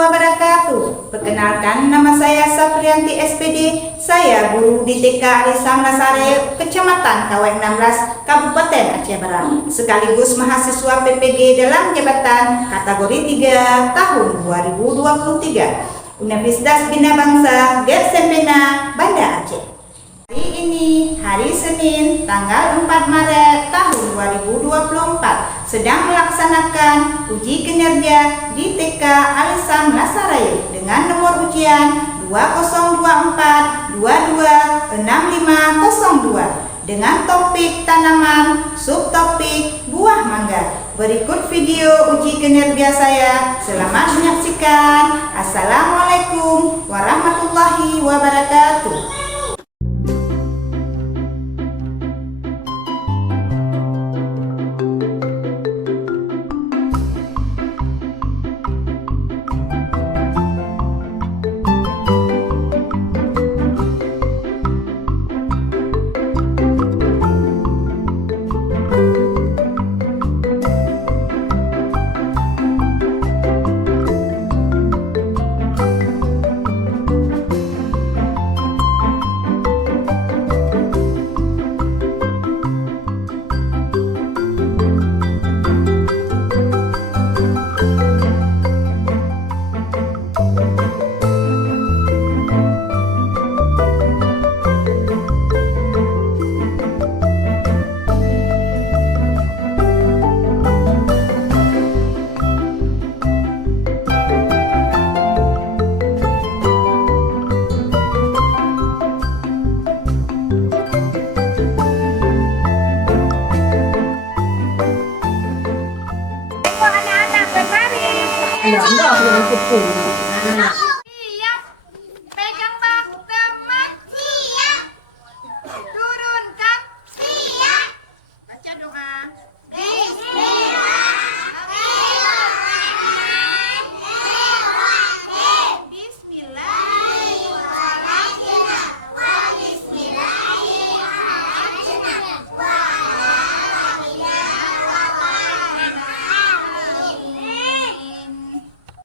wabarakatuh. Perkenalkan, nama saya Saprianti SPD. Saya guru di TK Alisam Nasare, Kecamatan Kawai 16, Kabupaten Aceh Barat. Sekaligus mahasiswa PPG dalam jabatan kategori 3 tahun 2023. Universitas Bina Bangsa, GEP Sempena, Banda Aceh. Hari ini, hari Senin, tanggal 4 Maret tahun 2024, sedang melaksanakan uji kinerja di TK Alisam Nasarayu dengan nomor ujian 2024-226502 dengan topik tanaman, subtopik buah mangga. Berikut video uji kinerja saya. Selamat menyaksikan. Assalamualaikum warahmatullahi wabarakatuh. Siap, pegang bahu teman. Siap. Turunkan. Siap. Baca doa.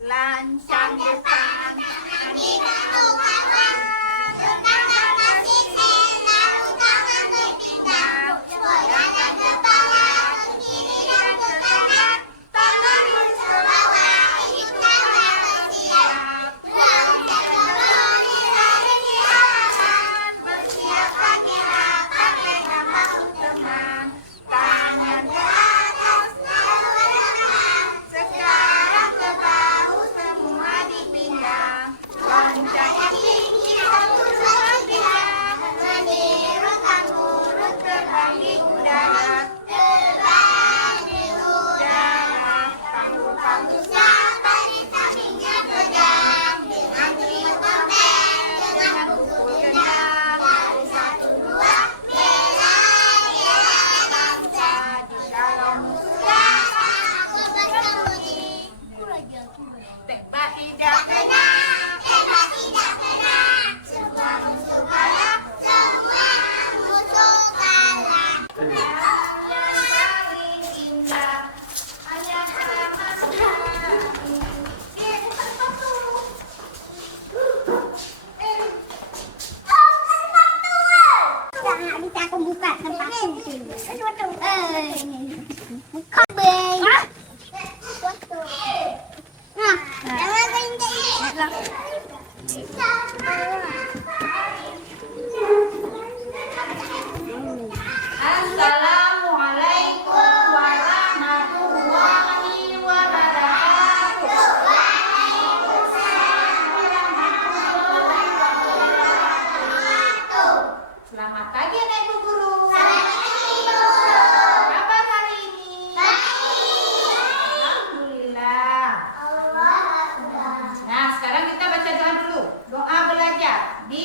Lancang depan, Assalamualaikum warahmatullahi wabarakatuh. Selamat pagi anak ibu guru. Kabar hari ini? Alhamdulillah. Nah, sekarang kita baca doa dulu. Doa belajar di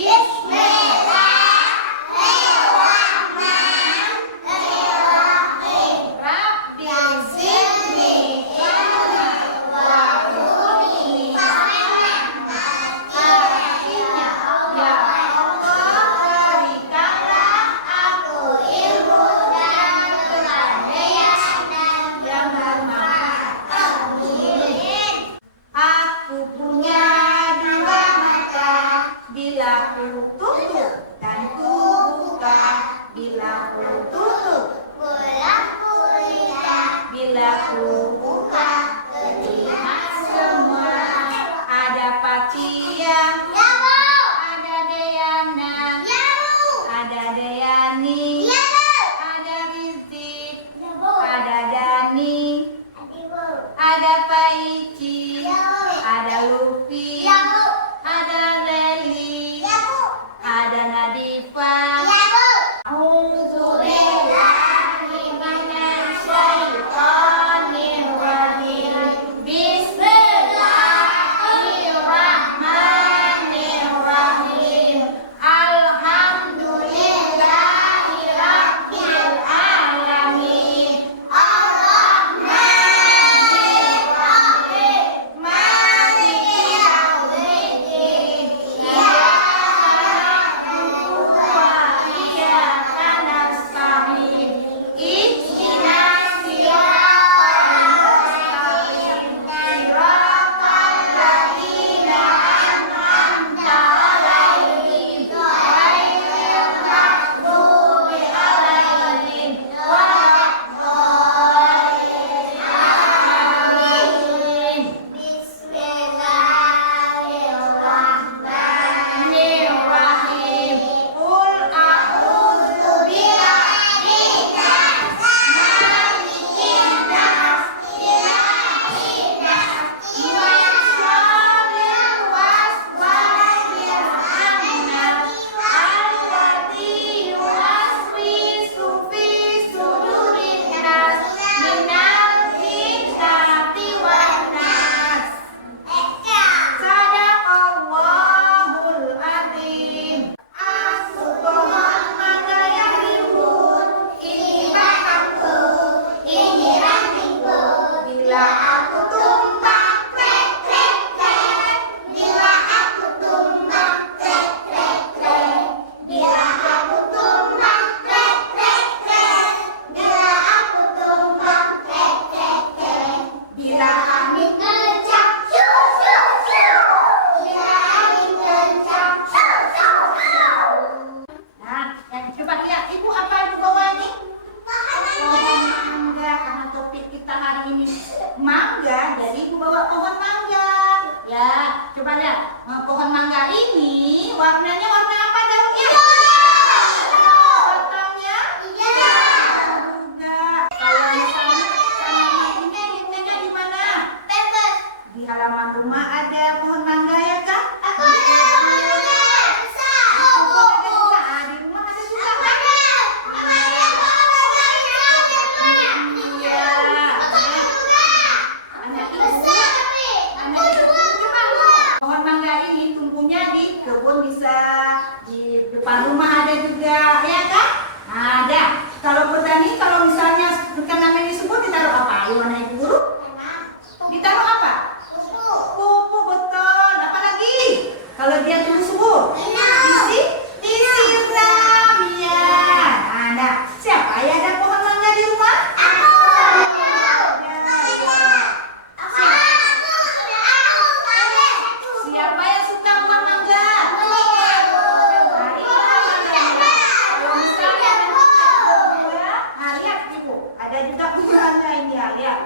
bila ku tutup dan ku buka, bila ku tutup, bila ku buka, terlihat semua. Ada Patia, ada Deana, ada Deani, ada Rizky, ada Dani, ada Paici, ada Luffy, ada Leli, ada Nadifa. Mangga, jadi ibu bawa pohon mangga. Ya, coba lihat. Pohon mangga ini warnanya warna apa daunnya? Batangnya? Iya. Enggak. Kalau misalnya tanaman ini rintennya di mana? Di halaman rumah ada pohon mangga ya kak? Di rumah ada juga kan? Pohon mangga ini tumbuhnya di kebun, bisa di depan rumah ada juga, ya kan? Ada. Kalau petani, kalau misalnya tanaman disebut ditaruh apa? Gimana ibu guru? Ditaruh apa? Pupuk, betul. Apa lagi? Kalau dia tumbuh subur? Disiram, ya. Nah, siapa ya ada pohon mangga di rumah? Siapa yang suka buah mangga? Kalau misalnya lihat ibu, ada juga buahnya ini ya, lihat.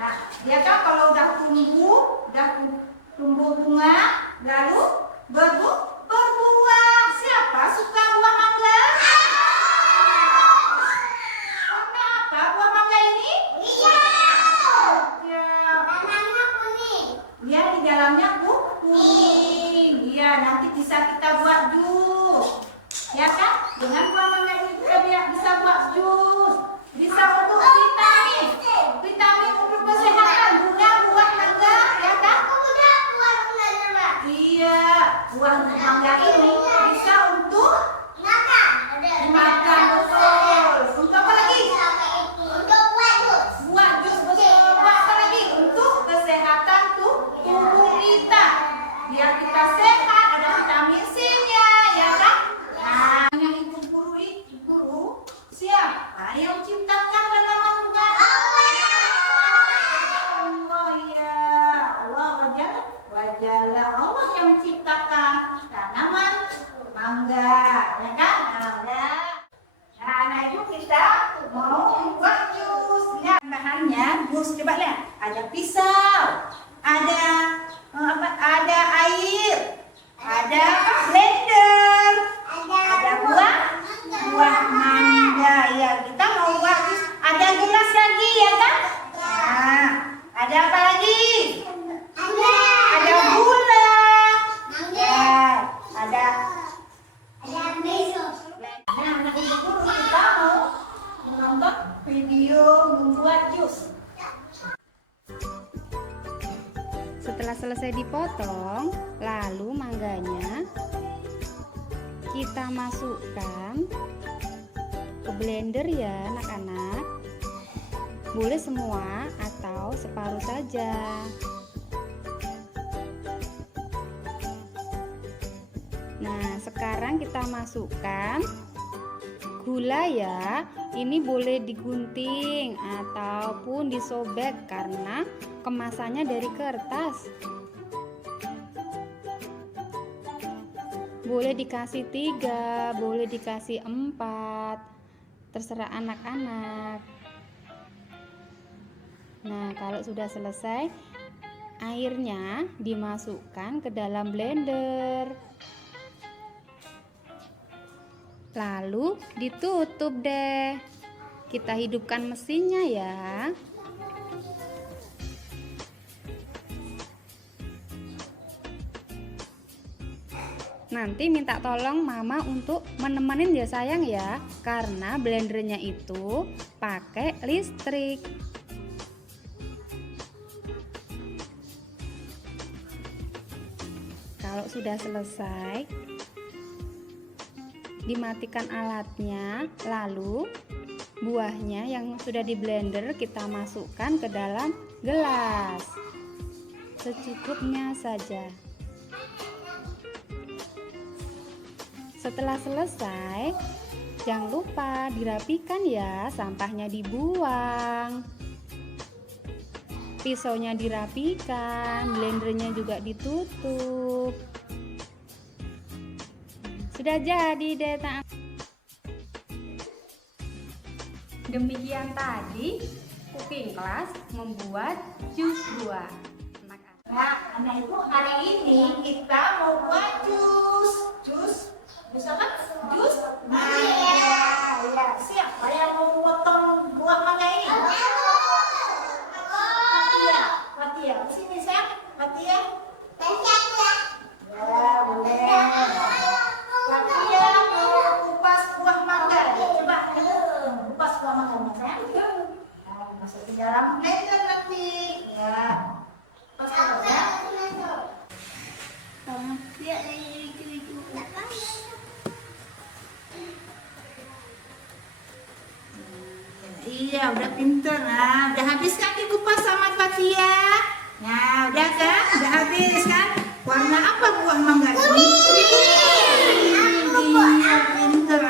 Nah, dia kan kalau udah tumbuh bunga, lalu berbuah. Siapa suka buah mangga? Warna apa buah mangga ini? Ya, di dalamnya kuning. Iya, nanti bisa kita buat jus. Ya kan? Dengan buah mangga ini kita bisa buat jus. Bisa untuk vitamin untuk kesehatan. Buah mangga, ya kan? Iya, buah mangga ini bisa untuk dimakan, betul. Untuk apa lagi? Buat jus, betul. Buat apa lagi? Untuk kesehatan tubuh kita. Biar kita sehat, ada vitamin C-nya, ya kan? Nah, Ada pisau, ada ada air, ada blender, ada buah mangga. Ya, kita mau buat jus. Ada gelas lagi ya kan? Nah, ada apa lagi? Ada gula. Ya, ada Nah, anak ibu guru kita mau menonton video membuat jus. Setelah selesai dipotong, lalu mangganya kita masukkan ke blender ya anak-anak. Boleh semua atau separuh saja. Nah, sekarang kita masukkan gula ya. Ini boleh digunting ataupun disobek karena kemasannya dari kertas. Boleh dikasih 3, boleh dikasih 4, terserah anak-anak. Nah, kalau sudah selesai, airnya dimasukkan ke dalam blender. Lalu ditutup deh. Kita hidupkan mesinnya ya. Nanti minta tolong mama untuk menemenin ya sayang ya, karena blendernya itu pakai listrik. Kalau sudah selesai, dimatikan alatnya, lalu buahnya yang sudah di blender kita masukkan ke dalam gelas secukupnya saja. Setelah selesai, jangan lupa dirapikan ya, sampahnya dibuang, pisaunya dirapikan, blendernya juga ditutup. Sudah jadi deh. Demikian tadi cooking class membuat jus buah. Nah, anak ibu, hari ini kita mau buat jus. Jus apa? Jus mangga. Ya, siapa yang mau potong buah mangga ini? Fatia. Sini sayang, Fatia. Ya, boleh. Fatia mau kupas buah mangga. Coba kupas buah mangga sayang. Nah, masuk ke dalam blender nanti. Ya. Iya, udah pinter. Nah, udah habis kan dikupas sama Fatia? Nah, udah kan? Udah habis kan? Warna apa buah mangga ini? Iya, pinter.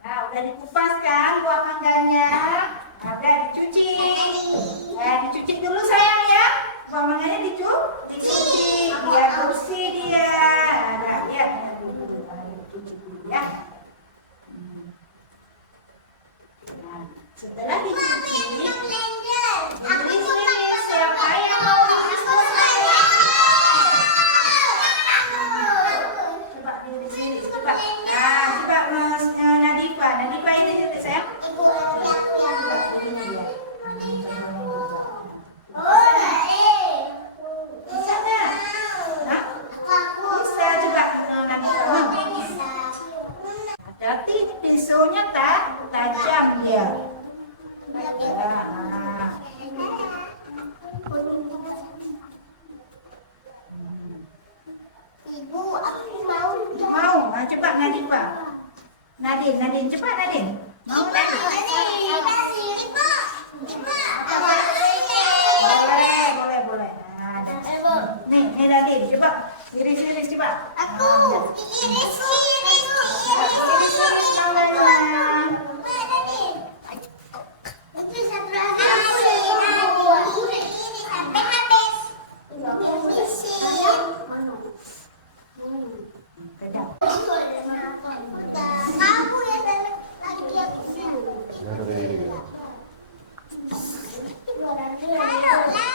Nah, udah dikupas kan buah mangganya? Nah, udah dicuci. Dicuci dulu sayang ya. Buah mangganya dicuci. Biar bersih dia. Nah, lihat. Dicuci dulu ya. Setelah dicuci, siapa yang mau diskus? Coba di sini, coba. Nah, coba Mas Nadifa ini sayang. Bisa nggak? Hah? Bisa coba Nadifa. Hati-hati pisaunya tajam dia. Ibu, aku mau. Mau? Nah, coba Nadifa. Nadine, coba Nadine. Mau Nadine? Boleh. Nah, nih Nadine, coba iris coba. Aku iris mangganya. Halo,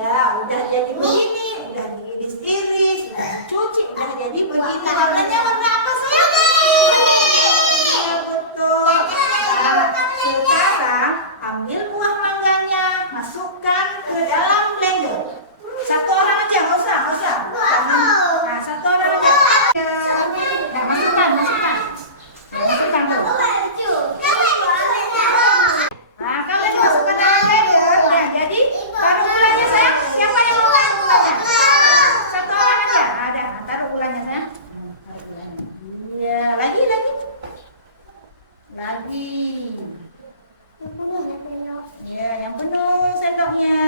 Ya, udah jadi begini, udah diiris-iris, udah cuci, udah jadi begini. Warnanya warna apa sayang? Ya, betul. Nah, sekarang ambil buah mangganya, masukkan ke dalam blender. Satu orang aja, nggak usah. Nah, satu orang aja. Nah, masukkan dulu. Nah, kalau dimasukkan dalam blender, nah jadi taruh gulanya sayang. Siapa yang mau taruh gulanya? Satu orang aja. Ada, taruh gulanya sayang. Iya, lagi. Ya, yang penuh sendoknya.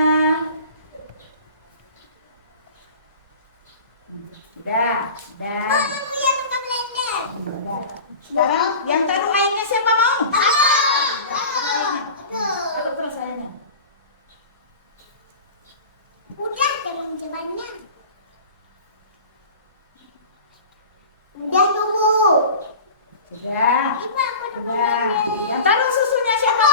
Udah. Sekarang yang taruh airnya siapa mau? Taruh terus airnya. Udah, jangan cobaannya. Udah tunggu. Sudah. Udah. Yang taruh susunya siapa?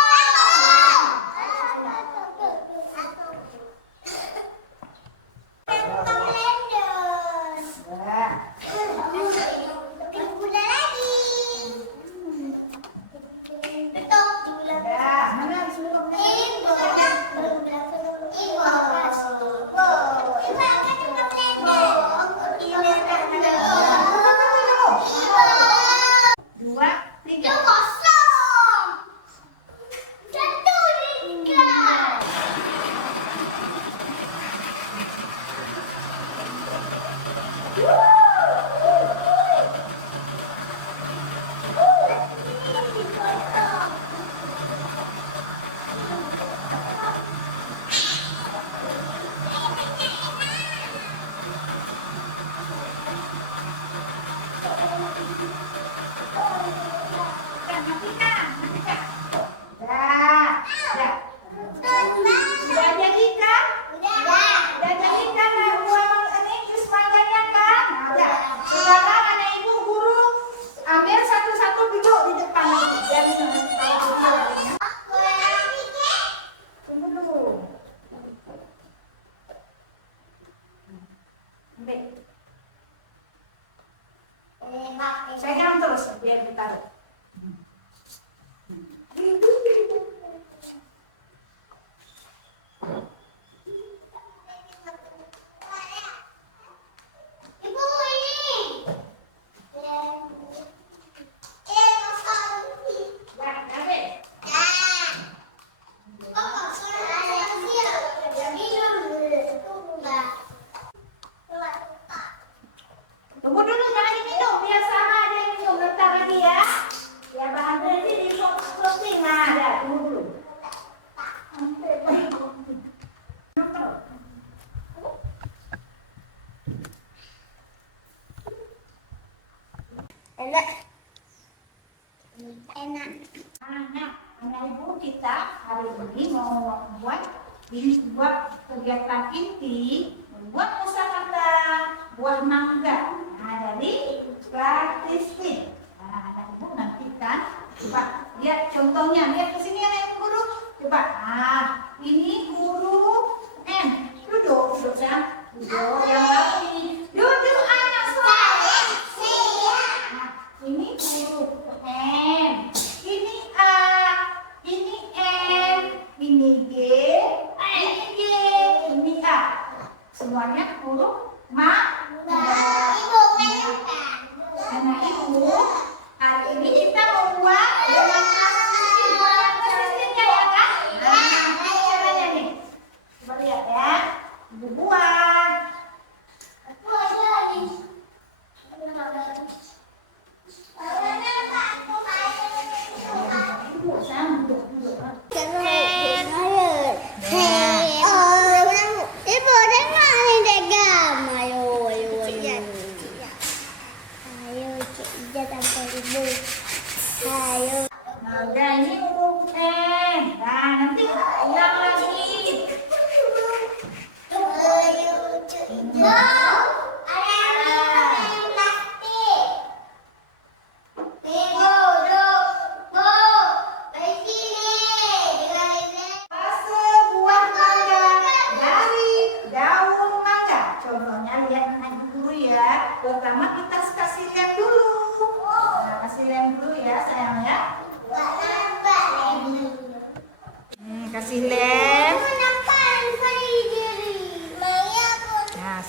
Sudah. Sudah. Mana seluruhnya? Dua, tiga. Sudah jadi kan? Udah jadi kan uang ini jus mangganya kan? Nah, udah. Sekarang anak ibu guru ambil satu-satu duduk di depan lagi. Biar tunggu dulu. Ambil. Pegang terus biar ditaruh. Ibu ini. Ya, ambil. Tunggu dulu, jangan diminum. Biar sama ada yang minum. Bentar lagi ya. Ya, bahan berarti di floating. Nah, ada. Tunggu dulu. Enak. Anak ibu kita hari ini mau membuat kegiatan inti membuat kosakata buah mangga. Nah, dari statistik. Nah, anak ibu nantikan. Coba lihat contohnya. Lihat ke sini anak ibu guru. Coba. Nah, ini guru N. Duduk sayang. Duduk yang rapi. Duduk anak saya. Nah, ini guru N. Ini A. Ini N. Ini G. Ini G. Ini A. Semuanya huruf ma. Anak ibu, hari ini kita membuat dengan asisnya ya kan? Nah, ini caranya nih. Coba lihat ya. Ibu buat. Ibu sama duduk. Ibu dengar ni degam. Ayo. Ayo, cik datang ke ibu. Ayo.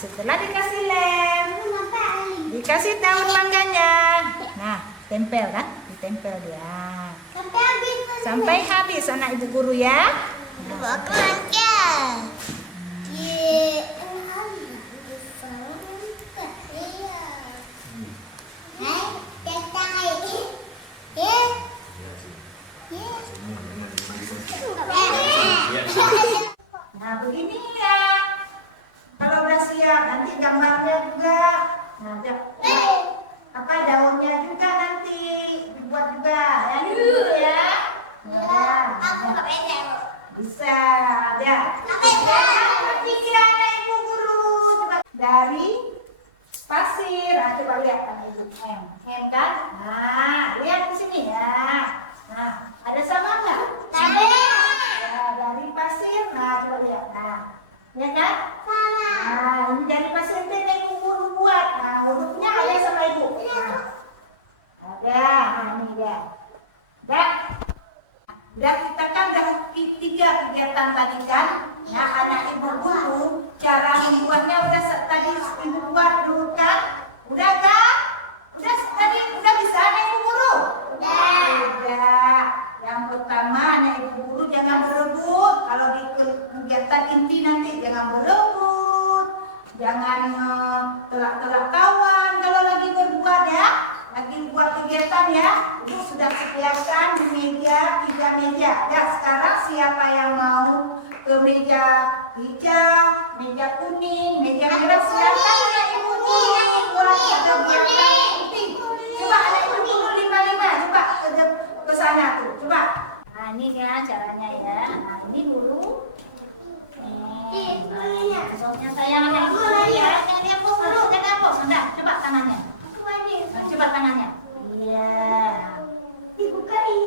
setelah dikasih lem, dikasih daun mangganya. Nah, tempel kan? Ditempel dia. Sampai habis anak ibu guru ya. Nah, begini ya. Kalau udah siap, nanti gambarnya juga. Nah, apa daunnya juga nanti dibuat juga. Yang ini dulu ya. Bisa ada. Tiga anak ibu guru. Coba dari pasir. Nah, coba lihat kan ibu hem kan? Nah, lihat di sini ya. Nah, ada sama nggak? Ya, dari pasir. Nah, coba lihat. Nah, lihat kan? Nah, ini dari pasir ini yang ibu guru buat. Nah, hurufnya ayah sama ibu. Nah, ada. Nah, ini dia. Udah kita kan udah tiga kegiatan tadi kan. Nah, anak ibu guru cara membuatnya udah tadi ibu buat dulu kan? Udah kan? Udah tadi udah bisa anak ibu guru? Udah. Yang pertama anak ibu guru jangan berebut. Kalau di kegiatan inti nanti jangan berebut. Jangan telak-telak kawan kalau lagi berbuat ya. Lagi buat kegiatan ya, itu sudah sediakan di meja, 3 meja. Ya, sekarang siapa yang mau ke meja hijau, meja kuning, meja merah, silakan anak ibu guru buat kegiatan inti. Coba anak ibu guru 5-5, coba ke sana tuh, coba. Nah, ini ya caranya ya. Nah, ini dulu. Besoknya sayang anak ibu guru ya. Jangan hapus, sudah, coba tangannya. Coba tangannya. Iya. Dibukain.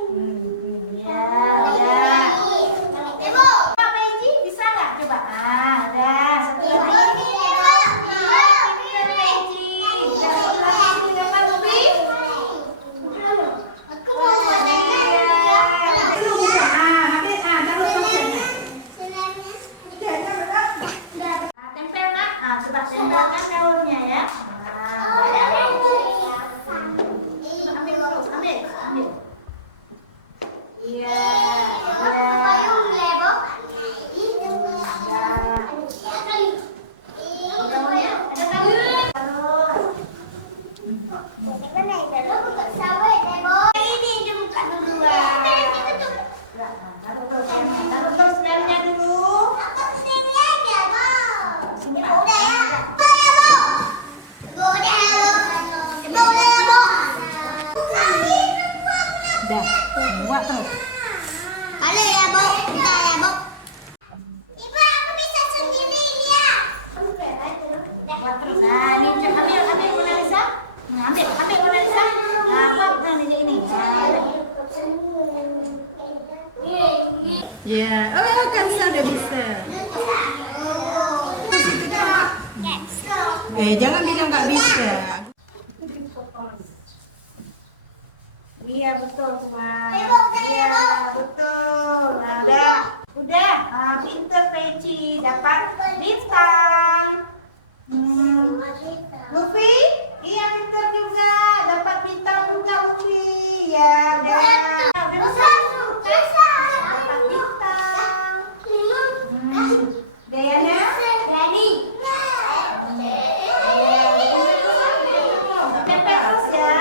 Iya. Ada. Ibu. Pak Meji bisa nggak? Coba. Ah, ada. Satu lagi. Meji. Satu lagi dapat Ubi. Aku mau ada. Habis. Taruh pasirnya. Tempel nak. Coba tempelkan daunnya ya. Muat terus. Halo ya, Bu. Kita ya, Bu. Ibu, aku bisa sendiri ya. Muat terus. Nah, ini ambil Mona Lisa. Nah, ambil Mona Lisa. Nah, apa ini? Ya, oh kan sudah bisa. Jangan bilang nggak bisa. Iya betul semua. Ibu, Iya betul. Nah, udah. Pinter Peci dapat bintang. Luffy, iya pinter juga dapat bintang juga Luffy. Ya udah. Udah bisa. Dapat bintang. Dayana. Tempel terus ya.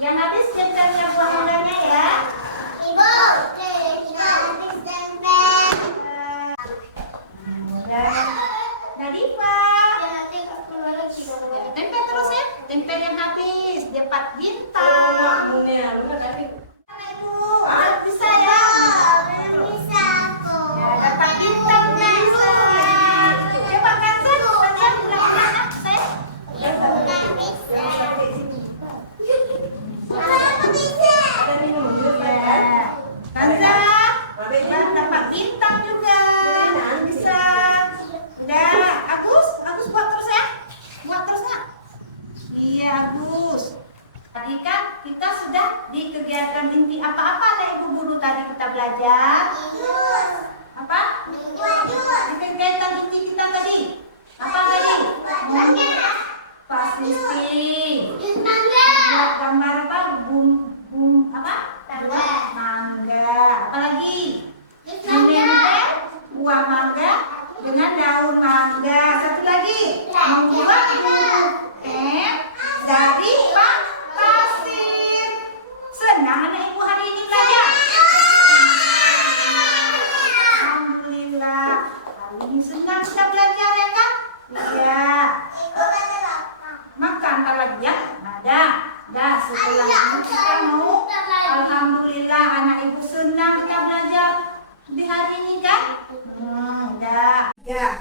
Yang habis tempelnya buah mudanya ya. Ibu, habis tempel. Nadifa. Tempel terus ya. Tempel yang habis. Dapat bintang. Ibu, bisa ya. Bisa aku. Ya, dapat bintang bisa. Coba Kanza, udah pernah akses. Nggak bisa. Kanza, dapat bintang juga. Bisa. Udah, Agus buat terus ya. Buat terus nggak? Iya, Agus. Tadi kan kita sudah di kegiatan inti apa-apa lah ibu guru tadi kita belajar. Apa? Di kegiatan inti kita tadi. Apa tadi? daun mangga. Satu lagi. Membuat huruf M dari pasir. Senang anak ibu hari ini belajar? Alhamdulillah. Hari ini senang sudah belajar ya kan? Iya. Makan ntar lagi ya. Dah setelah ini kita mau. Alhamdulillah anak ibu senang kita belajar di hari ini kan? Dah. Ya.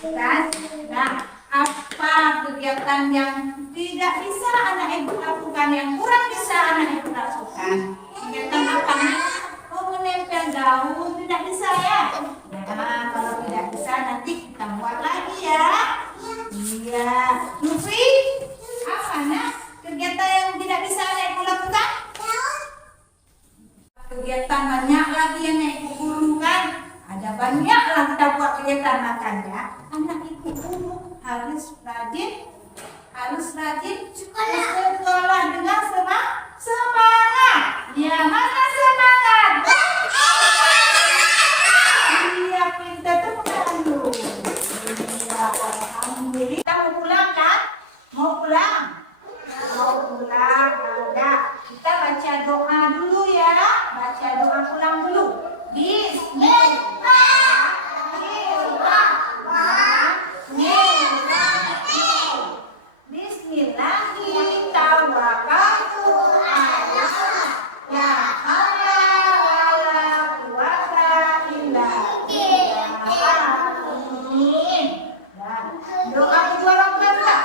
Kan? Nah, apa kegiatan yang tidak bisa anak ibu lakukan, yang kurang bisa anak ibu lakukan? Kegiatan apa nih? Oh, menempel daun tidak bisa ya? Nah, kalau tidak bisa nanti kita buat lagi ya. Iya. Luffy, apa nak? Kegiatan yang tidak bisa anak ibu lakukan? Kegiatan banyak lagi yang anak ibu guru kan? Ada banyak lah kita buat kegiatan makanya anak ibu guru harus rajin sekolah dengan semangat. Ya, mana semangat? Iya, kita temukan dulu. Iya, alhamdulillah. Kita mau pulang kan? Mau pulang? Ada. Kita baca doa dulu ya. Baca doa pulang dulu. Doa kedua orang tua.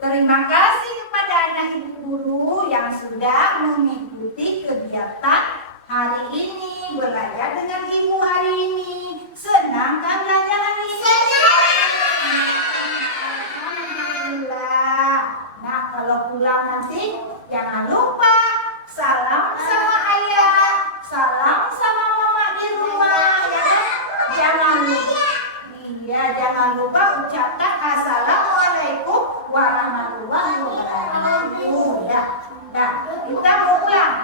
Terima kasih kepada anak ibu guru yang sudah mengikuti kegiatan hari ini, belajar dengan ibu hari ini. Senang kan belajar hari ini? Alhamdulillah. Nah, kalau pulang nanti jangan lupa salam sama ayah, salam sama mama di rumah ya. Jangan lupa ucapkan assalamualaikum warahmatullahi wabarakatuh. Ya, kita mau pulang.